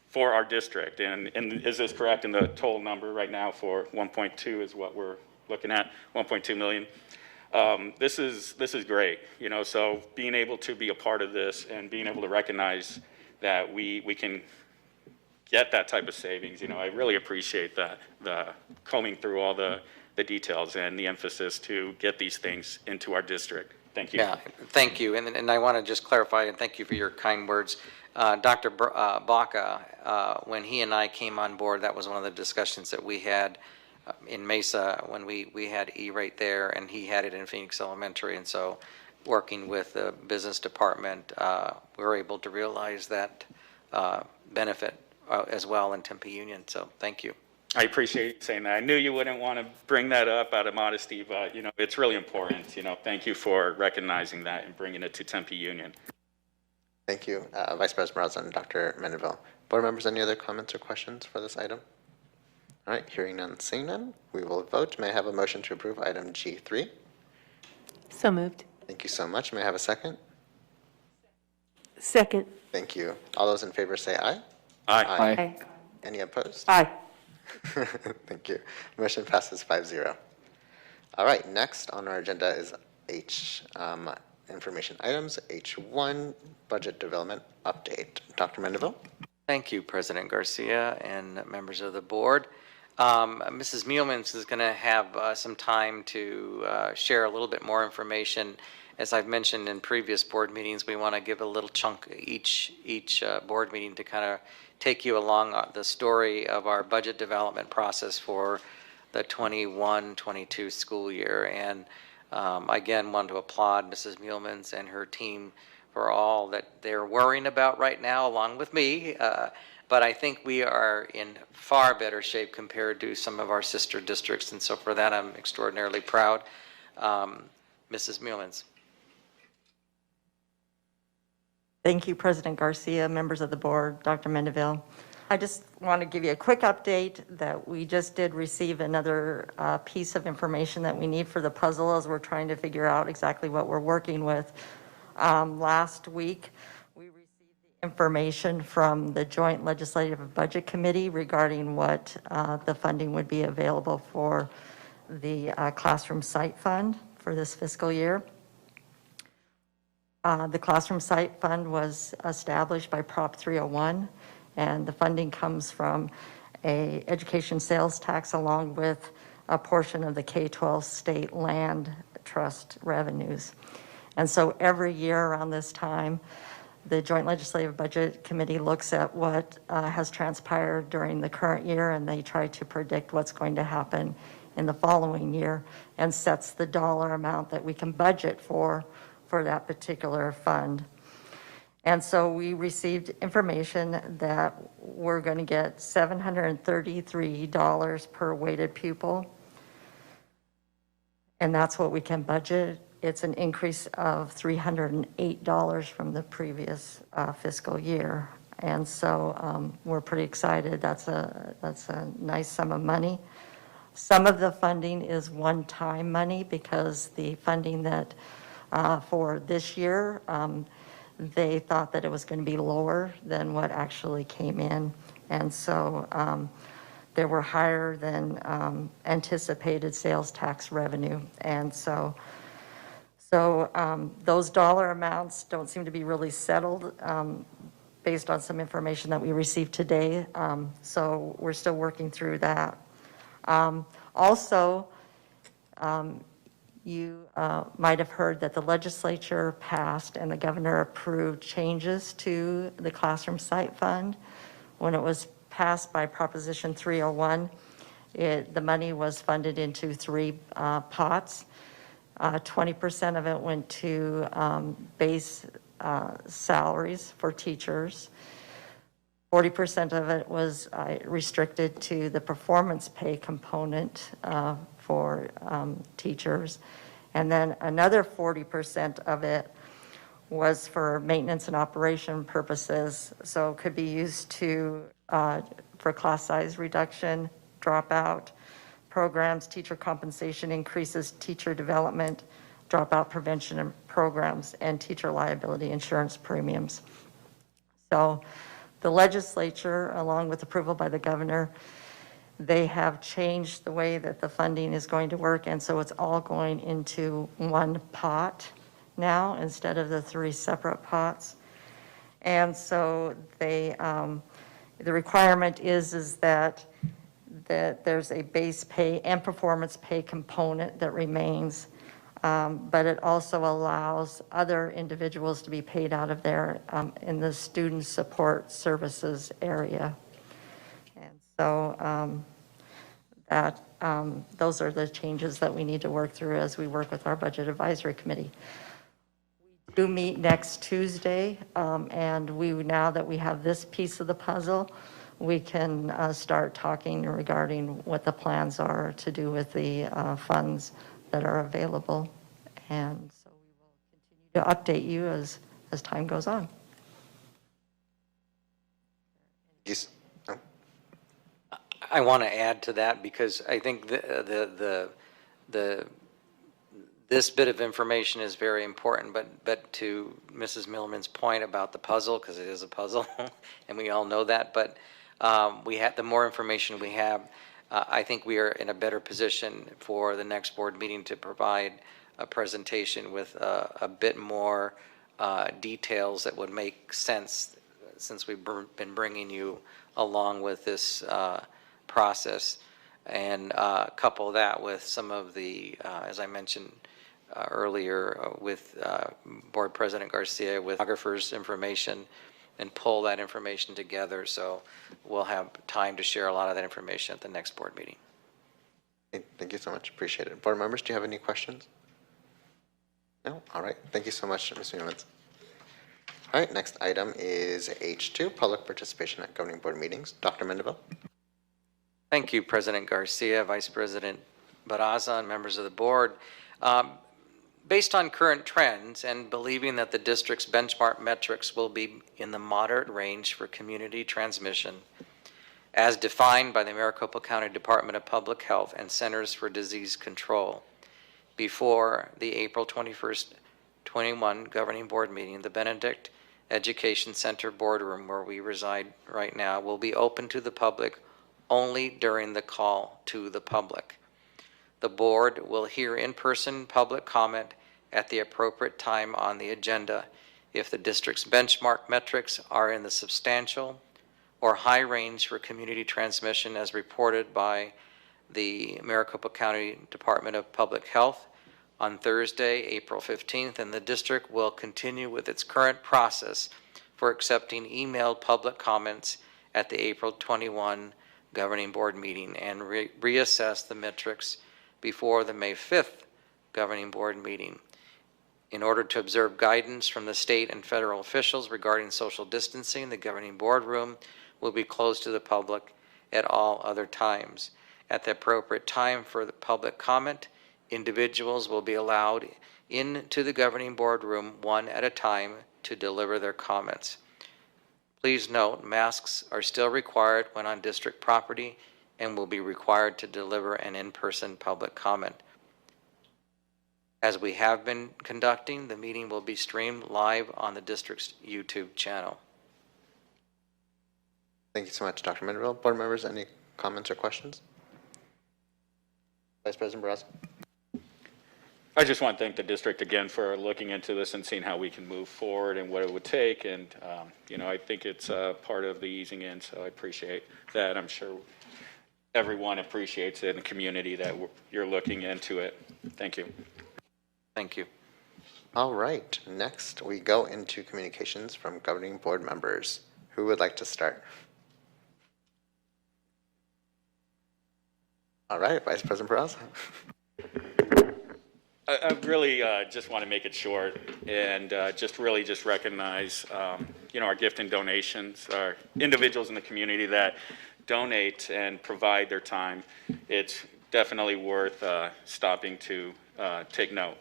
for our district. And is this correct? And the total number right now for 1.2 is what we're looking at, 1.2 million. This is great, you know, so being able to be a part of this and being able to recognize that we can get that type of savings, you know, I really appreciate that, the combing through all the details and the emphasis to get these things into our district. Thank you. Yeah, thank you. And I want to just clarify, and thank you for your kind words. Dr. Baca, when he and I came on board, that was one of the discussions that we had in Mesa when we had E-rate there, and he had it in Phoenix Elementary. And so working with the business department, we were able to realize that benefit as well in Tempe Union. So thank you. I appreciate you saying that. I knew you wouldn't want to bring that up out of modesty, but, you know, it's really important. You know, thank you for recognizing that and bringing it to Tempe Union. Thank you, Vice President Braza and Dr. Mendeville. Board members, any other comments or questions for this item? All right, hearing none, seeing none, we will vote. May I have a motion to approve item G3? So moved. Thank you so much. May I have a second? Second. Thank you. All those in favor say aye. Aye. Aye. Any opposed? Aye. Thank you. Motion passes 5-0. All right, next on our agenda is information items. H1, budget development update. Dr. Mendeville? Thank you, President Garcia and members of the board. Mrs. Mielmans is going to have some time to share a little bit more information. As I've mentioned in previous board meetings, we want to give a little chunk each board meeting to kind of take you along the story of our budget development process for the 21-22 school year. And again, want to applaud Mrs. Mielmans and her team for all that they're worrying about right now, along with me, but I think we are in far better shape compared to some of our sister districts, and so for that, I'm extraordinarily proud. Mrs. Mullins. Thank you, President Garcia, members of the board, Dr. Mendeville. I just want to give you a quick update that we just did receive another piece of information that we need for the puzzle as we're trying to figure out exactly what we're working with. Last week, we received the information from the Joint Legislative Budget Committee regarding what the funding would be available for the Classroom Site Fund for this fiscal year. The Classroom Site Fund was established by Prop 301, and the funding comes from a education sales tax along with a portion of the K-12 state land trust revenues. And so every year around this time, the Joint Legislative Budget Committee looks at what has transpired during the current year, and they try to predict what's going to happen in the following year and sets the dollar amount that we can budget for that particular fund. And so we received information that we're going to get $733 per weighted pupil. And that's what we can budget. It's an increase of $308 from the previous fiscal year. And so we're pretty excited. That's a nice sum of money. Some of the funding is one-time money because the funding that for this year, they thought that it was going to be lower than what actually came in. And so there were higher than anticipated sales tax revenue. And so those dollar amounts don't seem to be really settled based on some information that we received today. So we're still working through that. Also, you might have heard that the legislature passed and the governor approved changes to the Classroom Site Fund. When it was passed by Proposition 301, the money was funded into three pots. 20% of it went to base salaries for teachers. 40% of it was restricted to the performance pay component for teachers. And then another 40% of it was for maintenance and operation purposes. So it could be used for class size reduction, dropout programs, teacher compensation increases, teacher development, dropout prevention and programs, and teacher liability insurance premiums. So the legislature, along with approval by the governor, they have changed the way that the funding is going to work, and so it's all going into one pot now instead of the three separate pots. And so the requirement is that there's a base pay and performance pay component that remains, but it also allows other individuals to be paid out of there in the student support services area. And so those are the changes that we need to work through as we work with our Budget Advisory Committee. We do meet next Tuesday, and now that we have this piece of the puzzle, we can start talking regarding what the plans are to do with the funds that are available. And so we will continue to update you as time goes on. Yes. Oh. I want to add to that because I think this bit of information is very important, but to Mrs. Milliman's point about the puzzle, because it is a puzzle, and we all know that, but the more information we have, I think we are in a better position for the next board meeting to provide a presentation with a bit more details that would make sense since we've been bringing you along with this process, and couple that with some of the, as I mentioned earlier, with Board President Garcia, with photographers' information, and pull that information together. So we'll have time to share a lot of that information at the next board meeting. Thank you so much. Appreciate it. Board members, do you have any questions? No? All right. Thank you so much, Ms. Newlands. All right, next item is H2, public participation at governing board meetings. Dr. Mendeville. Thank you, President Garcia, Vice President Barraza, and members of the board. Based on current trends and believing that the district's benchmark metrics will be in the moderate range for community transmission, as defined by the Maricopa County Department of Public Health and Centers for Disease Control, before the April 21st, 21 Governing Board meeting, the Benedict Education Center boardroom, where we reside right now, will be open to the public only during the call to the public. The board will hear in-person public comment at the appropriate time on the agenda if the district's benchmark metrics are in the substantial or high range for community transmission as reported by the Maricopa County Department of Public Health on Thursday, April 15th, and the district will continue with its current process for accepting emailed public comments at the April 21 Governing Board meeting and reassess the metrics before the May 5th Governing Board meeting. In order to observe guidance from the state and federal officials regarding social distancing, the Governing Board room will be closed to the public at all other times. At the appropriate time for the public comment, individuals will be allowed into the Governing Board room one at a time to deliver their comments. Please note, masks are still required when on district property and will be required to deliver an in-person public comment. As we have been conducting, the meeting will be streamed live on the district's YouTube channel. Thank you so much, Dr. Mendeville. Board members, any comments or questions? Vice President Barraza. I just want to thank the district again for looking into this and seeing how we can move forward and what it would take. And, I think it's part of the easing in, so I appreciate that. I'm sure everyone appreciates it in the community that you're looking into it. Thank you. Thank you. All right, next we go into communications from governing board members. Who would like to start? All right, Vice President Barraza. I really just want to make it short and just recognize, our gift and donations, our individuals in the community that donate and provide their time. It's definitely worth stopping to take note.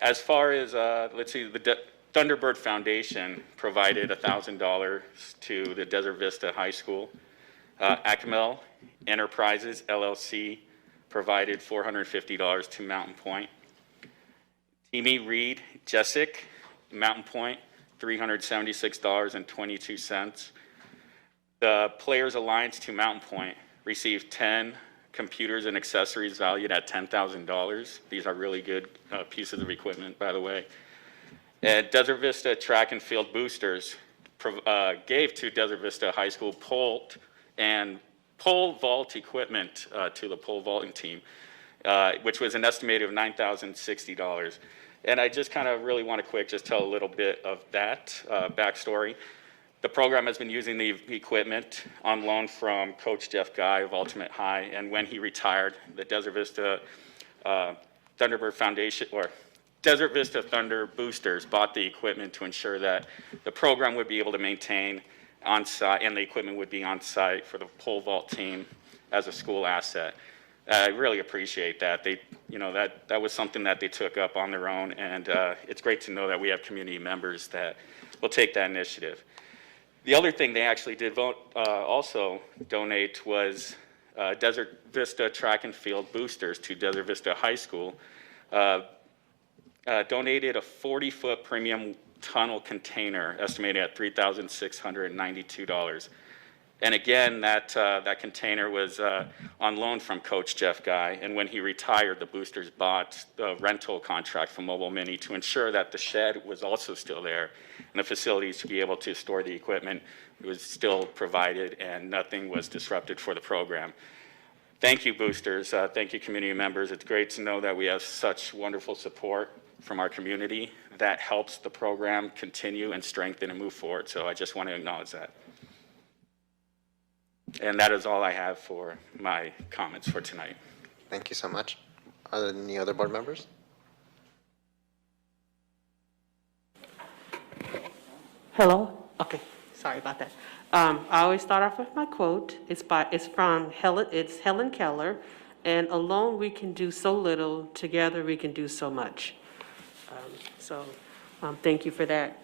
As far as, let's see, the Thunderbird Foundation provided $1,000 to the Desert Vista High School. Acmel Enterprises, LLC, provided $450 to Mountain Point. Timmy Reed Jessic, Mountain Point, $376.22. The Players Alliance to Mountain Point received 10 computers and accessories valued at $10,000. These are really good pieces of equipment, by the way. And Desert Vista Track and Field Boosters gave to Desert Vista High School pole vault equipment to the pole vaulting team, which was an estimated of $9,060. And I just kind of really want to just tell a little bit of that backstory. The program has been using the equipment on loan from Coach Jeff Guy of Ultimate High, and when he retired, the Desert Vista Thunderbird Foundation, or Desert Vista Thunder Boosters, bought the equipment to ensure that the program would be able to maintain on-site, and the equipment would be on-site for the pole vault team as a school asset. I really appreciate that. That was something that they took up on their own, and it's great to know that we have community members that will take that initiative. The other thing they actually did also donate was Desert Vista Track and Field Boosters to Desert Vista High School. Donated a 40-foot premium tunnel container estimated at $3,692. And again, that container was on loan from Coach Jeff Guy, and when he retired, the boosters bought the rental contract from Mobile Mini to ensure that the shed was also still there, and the facilities to be able to store the equipment was still provided, and nothing was disrupted for the program. Thank you, boosters. Thank you, community members. It's great to know that we have such wonderful support from our community that helps the program continue and strengthen and move forward. So I just want to acknowledge that. And that is all I have for my comments for tonight. Thank you so much. Are there any other board members? Hello? Okay, sorry about that. I always start off with my quote. It's from Helen Keller, and alone we can do so little, together we can do so much. Thank you for that.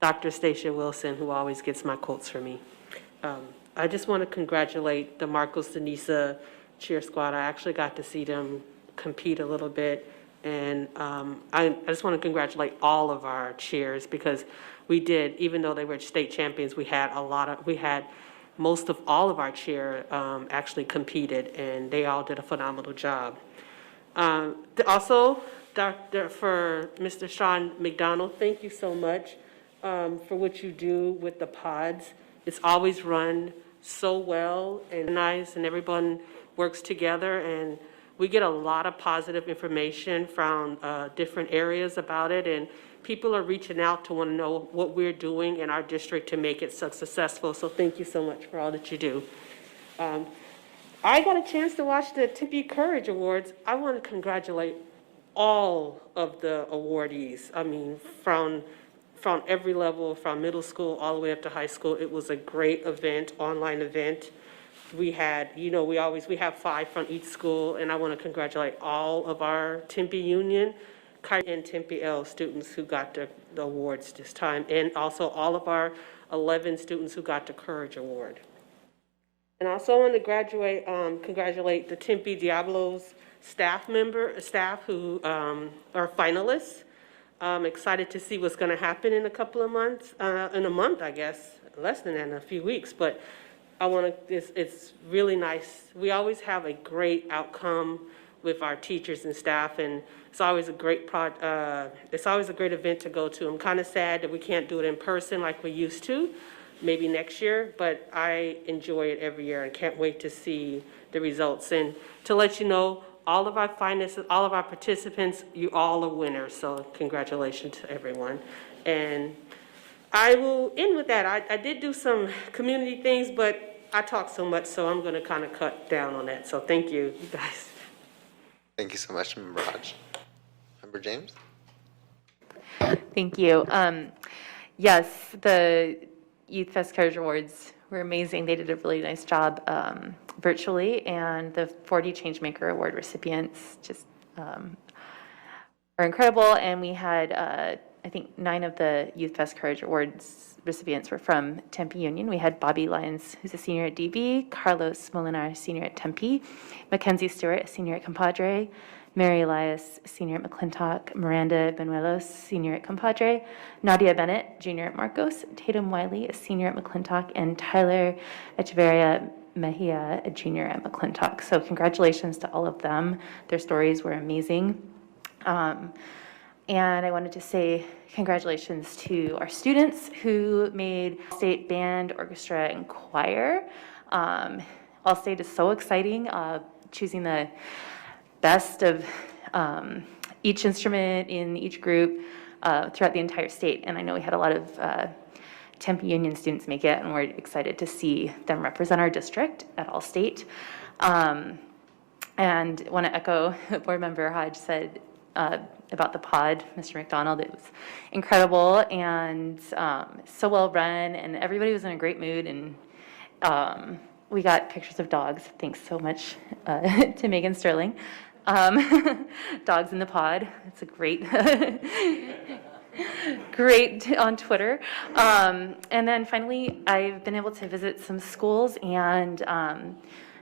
Dr. Stacia Wilson, who always gets my quotes for me. I just want to congratulate the Marcos Denisa cheer squad. I actually got to see them compete a little bit, and I just want to congratulate all of our cheers, because we did, even though they were state champions, we had most of all of our cheer actually competed, and they all did a phenomenal job. Also, for Mr. Sean McDonald, thank you so much for what you do with the pods. It's always run so well and nice, and everyone works together, and we get a lot of positive information from different areas about it, and people are reaching out to want to know what we're doing in our district to make it so successful. So thank you so much for all that you do. I got a chance to watch the Tempe Courage Awards. I want to congratulate all of the awardees. I mean, from every level, from middle school all the way up to high school. It was a great event, online event. We had, we have 5 from each school, and I want to congratulate all of our Tempe Union and Tempe L students who got the awards this time, and also all of our 11 students who got the Courage Award. And also I want to congratulate the Tempe Diablos staff who are finalists. I'm excited to see what's going to happen in a couple of months, in a month, I guess, less than that, in a few weeks. But it's really nice. We always have a great outcome with our teachers and staff, and it's always a great event to go to. I'm kind of sad that we can't do it in person like we used to, maybe next year, but I enjoy it every year and can't wait to see the results. And to let you know, all of our finalists, all of our participants, you all are winners, so congratulations to everyone. And I will end with that. I did do some community things, but I talk so much, so I'm going to kind of cut down on that. So thank you, you guys. Thank you so much, Member Hodge. Member James? Thank you. Yes, the Youth Fest Courage Awards were amazing. They did a really nice job virtually, and the 40 Changemaker Award recipients just are incredible. And we had, I think, 9 of the Youth Fest Courage Awards recipients were from Tempe Union. We had Bobby Lyons, who's a senior at DB, Carlos Molinar, senior at Tempe, Mackenzie Stewart, a senior at Compadre, Mary Elias, senior at McClintock, Miranda Benuelos, senior at Compadre, Nadia Bennett, junior at Marcos, Tatum Wiley, a senior at McClintock, and Tyler Echeverria Mejia, a junior at McClintock. So congratulations to all of them. Their stories were amazing. And I wanted to say congratulations to our students who made state band, orchestra, and choir. All state is so exciting, choosing the best of each instrument in each group throughout the entire state. And I know we had a lot of Tempe Union students make it, and we're excited to see them represent our district at All State. And want to echo what Board Member Hodge said about the pod, Mr. McDonald. It was incredible and so well run, and everybody was in a great mood, and we got pictures of dogs. Thanks so much to Megan Sterling. Dogs in the pod. It's a great, great on Twitter. And then finally, I've been able to visit some schools and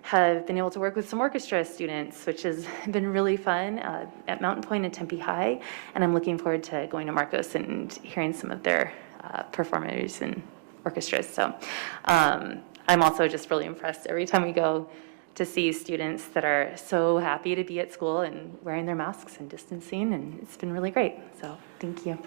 have been able to work with some orchestra students, which has been really fun at Mountain Point and Tempe High. And I'm looking forward to going to Marcos and hearing some of their performers and orchestras. So I'm also just really impressed every time we go to see students that are so happy to be at school and wearing their masks and distancing, and it's been really great. So thank you.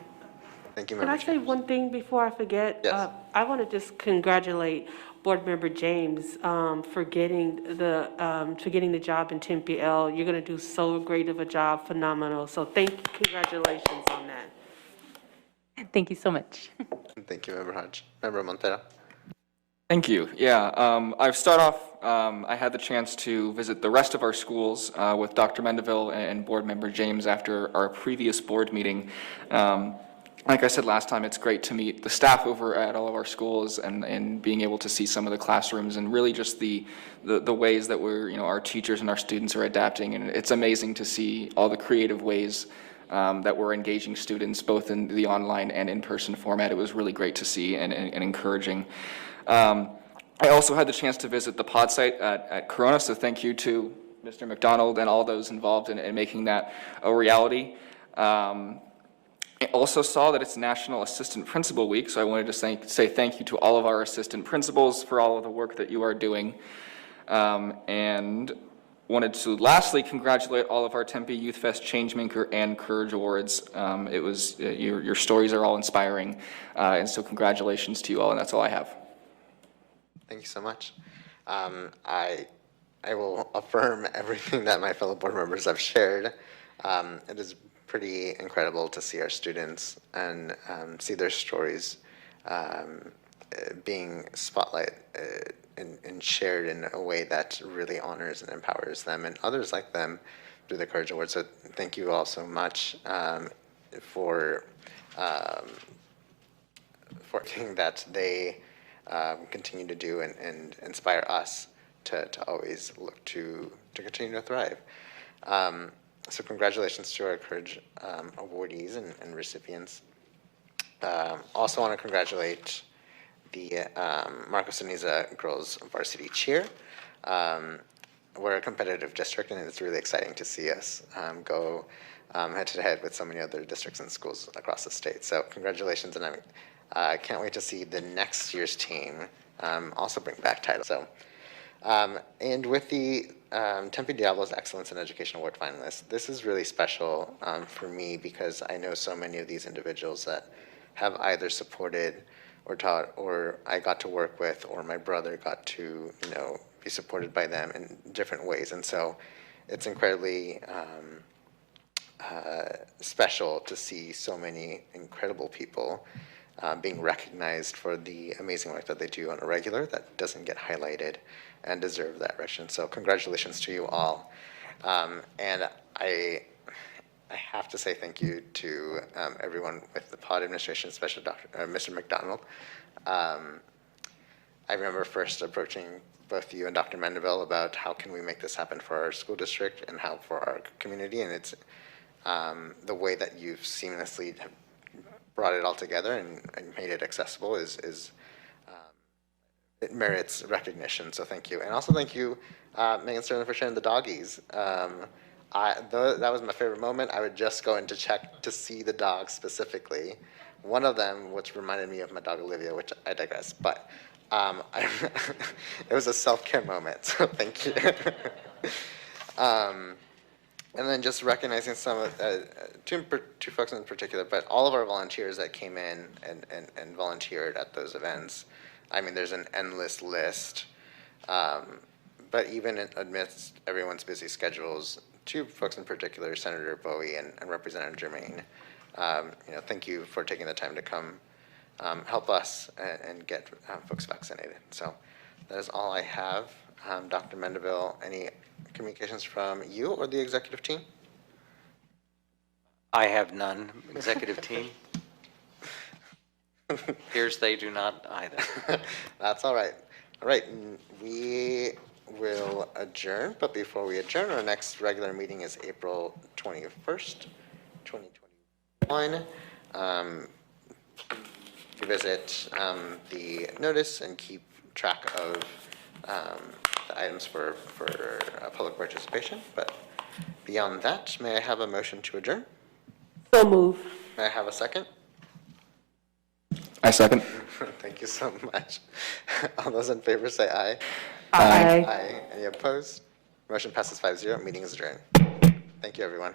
Thank you, Can Member I say one thing before I forget? Yes. I want to just congratulate Board Member James for getting the job in Tempe L. You're going to do so great of a job, phenomenal. So congratulations on that. Thank you so much. Thank you, Member Hodge. Member Montero? Thank you. Yeah, I've start off, I had the chance to visit the rest of our schools with Dr. Mendeville and Board Member James after our previous board meeting. like I said last time, it's great to meet the staff over at all of our schools and being able to see some of the classrooms and really just the ways that our teachers and our students are adapting. And it's amazing to see all the creative ways that we're engaging students both in the online and in-person format. It was really great to see and encouraging. I also had the chance to visit the pod site at Corona, so thank you to Mr. McDonald and all those involved in making that a reality. I also saw that it's National Assistant Principal Week, so I wanted to say thank you to all of our assistant principals for all of the work that you are doing. And wanted to lastly congratulate all of our Tempe Youth Fest Changemaker and Courage Awards. It was, your stories are all inspiring, and so congratulations to you all, and that's all I have. Thank you so much. I will affirm everything that my fellow board members have shared. It is pretty incredible to see our students and see their stories being spotlighted and shared in a way that really honors and empowers them and others like them through the Courage Award. So thank you all so much for everything that they continue to do and inspire us to always look to continue to thrive. So congratulations to our Courage awardees and recipients. Also want to congratulate the Marcos Ceniza Girls Varsity Cheer. We're a competitive district, and it's really exciting to see us go head-to-head with so many other districts and schools across the state. So congratulations, and I can't wait to see the next year's team also bring back titles. So, and with the Tempe Diablo's Excellence in Education Award finalists, this is really special for me because I know so many of these individuals that have either supported or taught, or I got to work with, or my brother got to, be supported by them in different ways. And so it's incredibly special to see so many incredible people being recognized for the amazing work that they do on a regular that doesn't get highlighted and deserve that recognition. So congratulations to you all. And I have to say thank you to everyone with the pod administration, especially Mr. McDonald. I remember first approaching both you and Dr. Mandeville about how can we make this happen for our school district and how for our community, and it's the way that you've seamlessly brought it all together and made it accessible is it merits recognition, so thank you. And also thank you, Megan Sterling, for sharing the doggies. That was my favorite moment. I would just go in to check to see the dogs specifically. One of them, which reminded me of my dog Olivia, which I digress, but it was a self-care moment, so thank you. And then just recognizing some of two folks in particular, but all of our volunteers that came in and volunteered at those events. I mean, there's an endless list, but even amidst everyone's busy schedules, two folks in particular, Senator Bowie and Representative Germain, thank you for taking the time to come help us and get folks vaccinated. So that is all I have. Dr. Mandeville, any communications from you or the executive team? I have none. Executive team? Appears they do not either. That's all right. All right, we will adjourn, but before we adjourn, our next regular meeting is April 21st, 2021. To visit the notice and keep track of the items for public participation. But beyond that, may I have a motion to adjourn? So move. May I have a second? I second. Thank you so much. All those in favor say aye. Aye. Aye. Any opposed? Motion passes 5-0. Meeting is adjourned. Thank you, everyone.